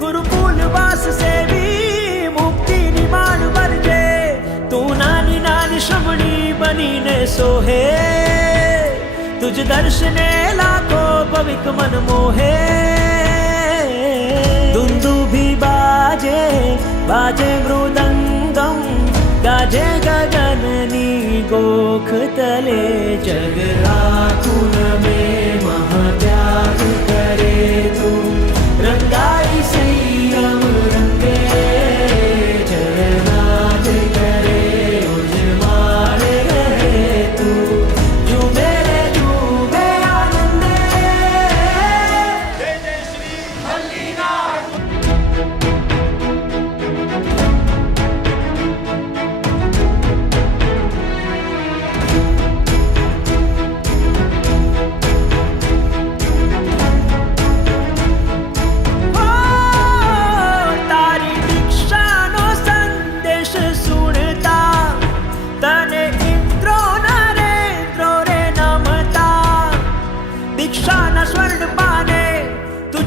गुरुकुल वास से भी मुक्ति तू नानी नानी बनी ने सोहे। तुझ दर्शने लाखों पविक मन मोहे। दुंदु भी बाजे बाजे मृदंगम, गाजे गगननी गोख तले जगरा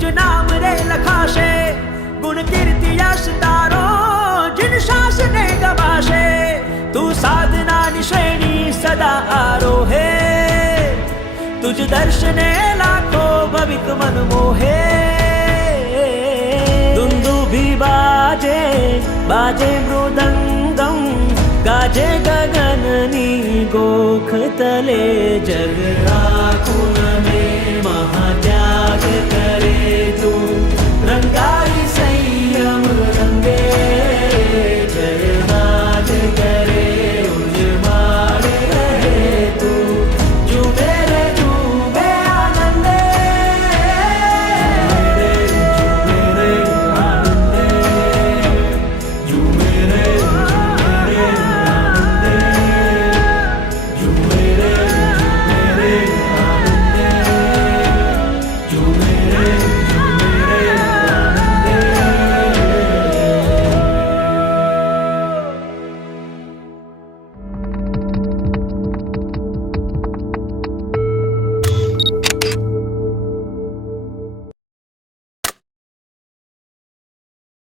तुझ नाम रे लखाशे, गुण कीर्ति यश तारो जिन शासने गवाशे, तू साधना निश्रेणी सदा आरोहे। तुझ दर्शने लाखो भविक मन मोहे। दुंदु भी बाजे बाजे मृदंगम, गाजे गगननी गोख तले जग।